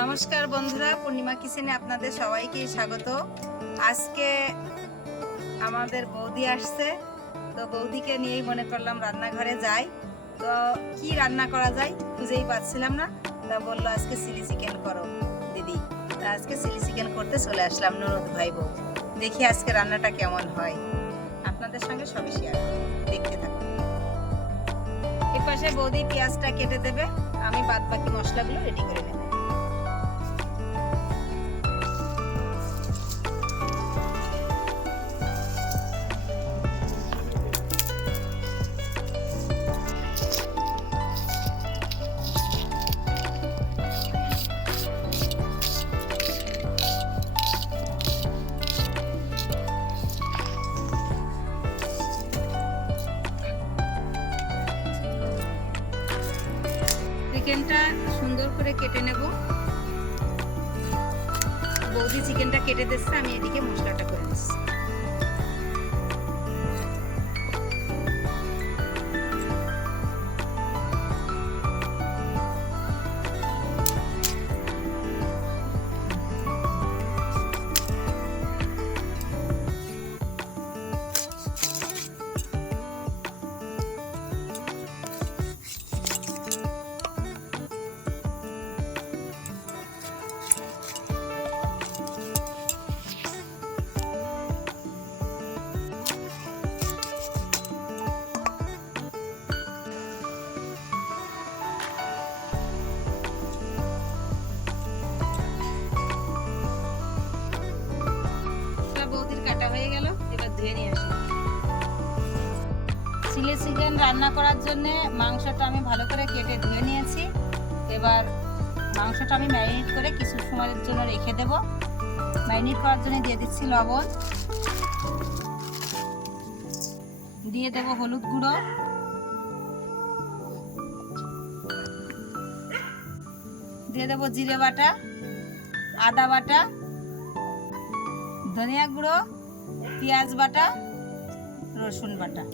নমস্কার বন্ধুরা, পূর্ণিমা কিচেনে আপনাদের সবাইকে স্বাগত। আজকে আমাদের বৌদি আসছে, তো বৌদিকে নিয়েই মনে করলাম রান্নাঘরে যাই। তো কি রান্না করা যায় খুঁজেই পাচ্ছিলাম না, তা বলল আজকে চিলি চিকেন করো, দিদি। তা আজকে চিলি চিকেন করতে চলে আসলাম ননদ ভাই বউ। দেখি আজকে রান্নাটা কেমন হয়। আপনাদের সঙ্গে সবই শেয়ার দেখতে থাকুন। এর পাশে বৌদি পেঁয়াজটা কেটে দেবে, আমি বাদ বাকি মশলাগুলো রেডি করে নেব। বৌদি চিকেনটা কেটে দিচ্ছে আমি এদিকে মশলাটা করে দিচ্ছি। কাটা হয়ে গেল, এবার ধুয়ে নিয়ে আসি। চিলি চিকেন রান্না করার জন্য মাংসটা আমি ভালো করে কেটে ধুয়ে নিয়েছি। এবার মাংসটা আমি ম্যারিনেট করে কিছু সময়ের জন্য রেখে দেব। ম্যারিনেট করার জন্য দিয়ে দিচ্ছি লবণ। দিয়ে দেব হলুদ গুঁড়ো। দিয়ে দেবো জিরে বাটা, আদা বাটা, ধনিয়া গুঁড়ো পেঁয়াজ বাটা, রসুন বাটা।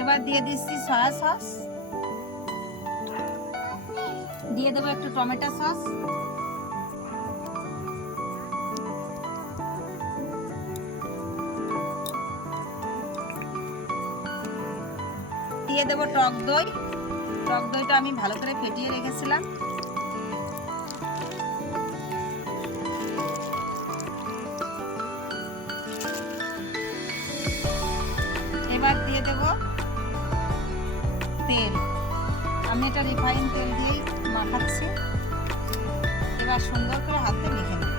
এবার দিয়ে দিচ্ছি সয়া সস দিয়ে দেবো একটু টমেটো সস দিয়ে দেবো টক দই। টক দইটা আমি ভালো করে ফেটিয়ে রেখেছিলাম। আমি এটা রিফাইন তেল দিয়েই মাখাচ্ছি। এবার সুন্দর করে হাতে মেখে নেব।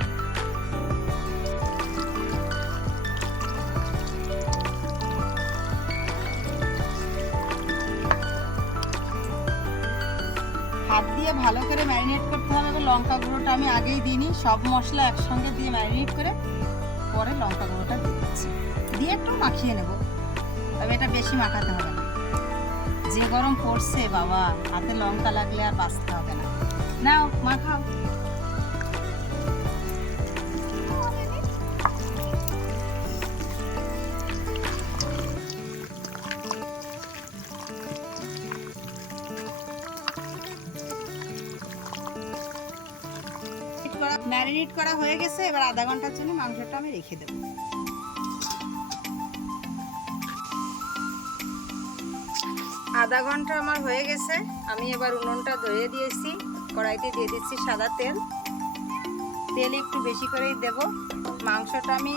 হাত দিয়ে ভালো করে ম্যারিনেট করতে হবে। লঙ্কা গুঁড়োটা আমি আগেই দিইনি। সব মশলা একসঙ্গে দিয়ে ম্যারিনেট করে পরে লঙ্কা গুঁড়োটা দিয়ে দিচ্ছি। দিয়ে একটু মাখিয়ে নেব। তবে এটা বেশি মাখাতে হবে না। যে গরম পড়ছে, বাবা, হাতে লঙ্কা লাগলে আর বাঁচতে হবে না। নাও মাখাও ম্যারিনেট করা হয়ে গেছে, এবার আধা ঘণ্টার জন্য মাংসটা আমি রেখে দেবো। আধা ঘণ্টা আমার হয়ে গেছে। আমি এবার উনুনটা ধুয়ে দিয়েছি, কড়াইতে দিয়ে দিচ্ছি সাদা তেল। তেল একটু বেশি করেই দেব। মাংসটা আমি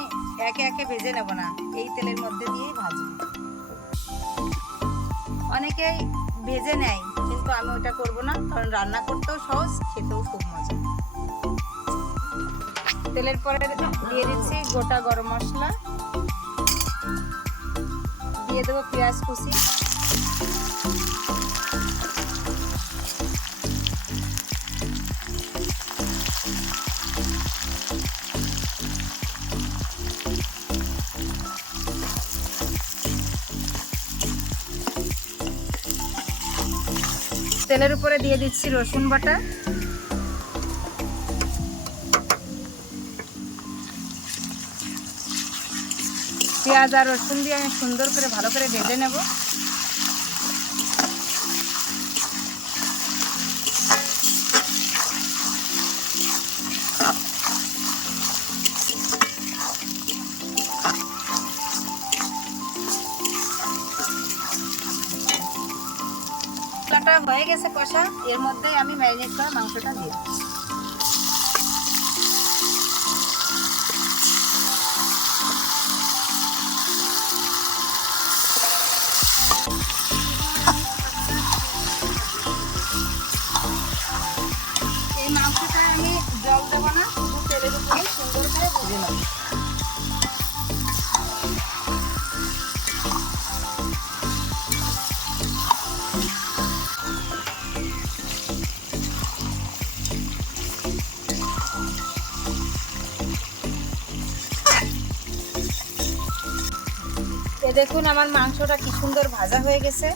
একে একে ভেজে নেব না, এই তেলের মধ্যে দিয়েই ভাজব। অনেকেই ভেজে নেয়, কিন্তু আমি ওটা করব না, কারণ রান্না করতেও সহজ, খেতেও খুব মজা। তেলের পরে দিয়ে দিচ্ছি গোটা গরম মশলা। দিয়ে দেবো পেঁয়াজ কুচি। তেলের উপরে দিয়ে দিচ্ছি রসুন বাটা। পেঁয়াজ আর রসুন দিয়ে আমি সুন্দর করে, ভালো করে ভেজে নেব। হয়ে গেছে কষা এর মধ্যে আমি ম্যারিনেট করা মাংসটা দিয়ে এ দেখুন আমার মাংসটা কি সুন্দর ভাজা হয়ে গেছে।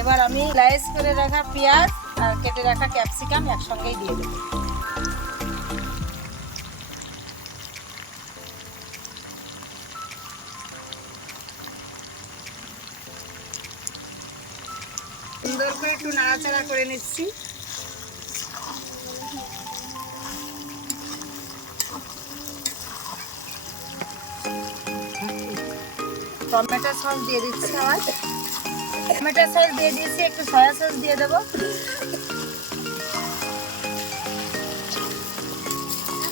এবার আমি স্লাইস করে রাখা পেঁয়াজ আর কেটে রাখা ক্যাপসিকাম একসঙ্গেই দিয়ে দেবো। সুন্দর করে একটু নাড়াচাড়া করে নিচ্ছি। টমেটো সস দিয়ে দিচ্ছি আমার টমেটো সস দিয়ে দিয়েছি, একটু সয়া সস দিয়ে দেবো।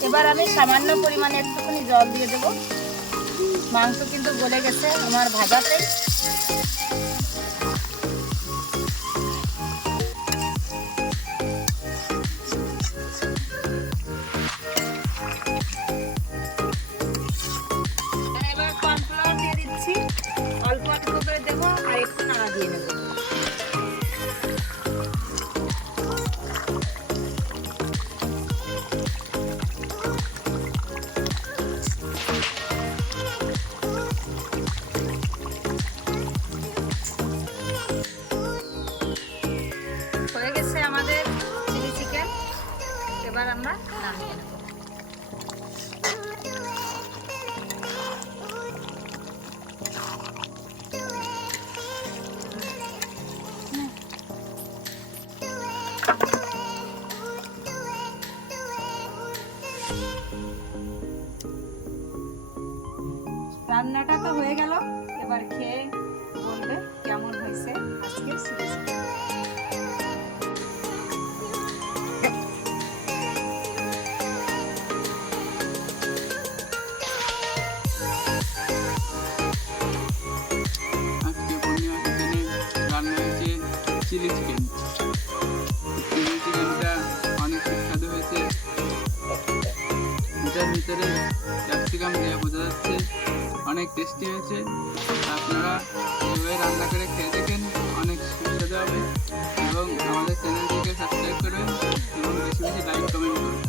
এবার আমি সামান্য পরিমাণে একটুখানি জল দিয়ে দেবো। মাংস কিন্তু গলে গেছে আমার ভাজাতেই। রান্নাটা তো হয়ে গেল। এবার খেয়ে বলবে কেমন হয়েছে আজকে চিলি চিকেন চিকেনটা অনেক সুস্বাদু হয়েছে এটার ভিতরে ক্যাপসিকাম দিয়ে বোঝা যাচ্ছে, অনেক টেস্টি হয়েছে। আপনারা এভাবে রান্না করে খেয়ে দেখেন, অনেক সুস্বাদু হবে। এবং আমাদের চ্যানেলটিকে সাবস্ক্রাইব করবেন এবং বেশি বেশি লাইক কমেন্ট করবেন।